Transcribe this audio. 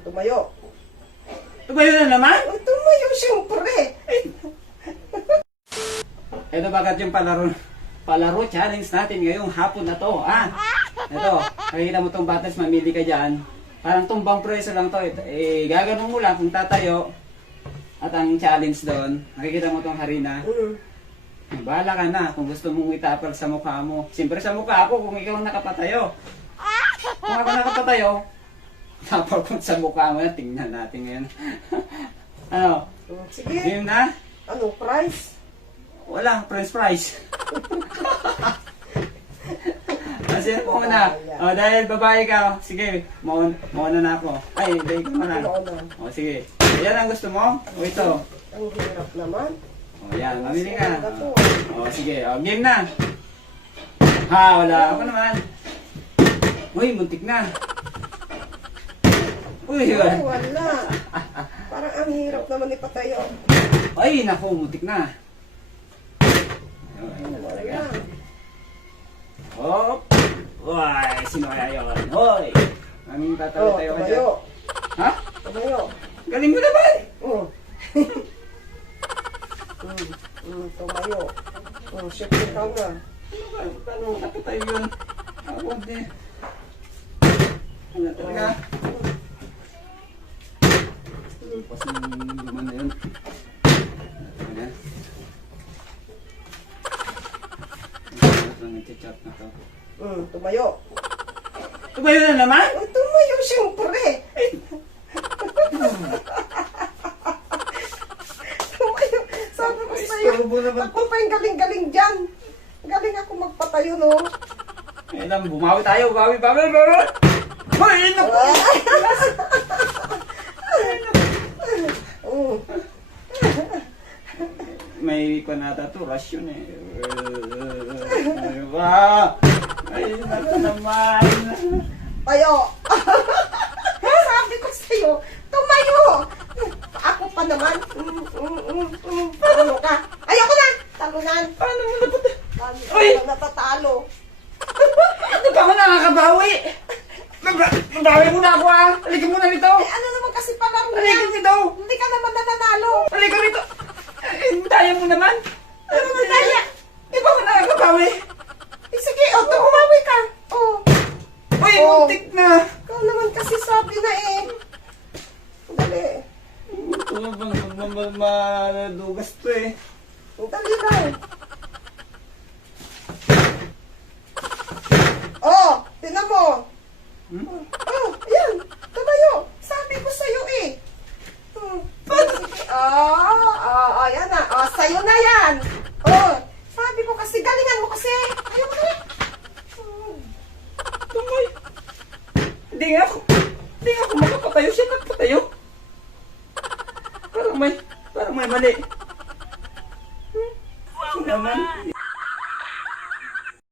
Tumayo. Tumayo na naman? Ay, tumayo siyempre. Ito bagat yung palaro challenge natin ngayong hapon na to. Ito, nakikita mo tong batas, mamili ka dyan. Parang tumbang preso lang to. Gaganon mo lang kung tatayo. At ang challenge doon, nakikita mo tong harina. Bahala ka na kung gusto mong itapal sa mukha mo. Siyempre sa mukha ako kung ikaw ang nakapatayo. Kung ako nakapatayo, tapal ko sa mukha mo yan. Tingnan natin ngayon. Ano? Sige. Game na? Ano, price? Wala, french fries. Sino po muna? O, dahil babae ka, sige, mauna na ako. Ay, dahil ka muna. O, sige. Yan ang gusto mo? O, ito. Ang hirap naman. O, yan, mamili ka. O, sige. O, game na. Ha, wala. Ako naman. Uy, muntik na. Uy, Ay, wala. Parang ang hirap naman ipatayo. ay, naku, muntik na. Wala. Hop! Uy, sino kaya yun? Hoy! Aming tatayo tayo ka dyan. Tumayo. Ha? Tumayo. Galing mo naman! Tumayo. Shift ikaw na. Paano nakatayo yun? Ako din. Ano talaga? Pas ng luman na yun. Ano? Nag-chat na to. Tumayo. Tumayo na naman? Ay, tumayo siyempre. Tumayo. Sabi ko sa'yo, ako pa yung galing-galing dyan. Galing ako magpatayo, no? Eh lang, bumawi tayo. Bawi! Hoy! Naku! May panata to, rasyon eh. Ay, naku naman. Tayo. Sabi ko sa'yo, tumayo. Ako pa naman. Ano ka? Ayoko na. Talunan. Paano mo napata? Ay! Natatalo. Ano ba ako nakakabawi? Mabawi mo na ako Halika muna nito. Ano naman kasi palaro Halika niya? nito. Hindi ka naman nananalo. Halika nito. Daya mo naman. Ano naman kaya? Iba ko nakakabawi. Sige, tumawi ka. Uy, muntik na. Ikaw naman kasi sabi na eh. Dali. Madugas to eh. Dali lang. Tinan mo. Yan. Tumayo. Sabi ko sa'yo eh. Ayan na. Sa'yo na yan. Sabi ko kasi, galingan mo kasi. Ayoko na. Tumay. Hindi nga ako makapatayo. Siya nagpatayo. Parang may mali. Naman,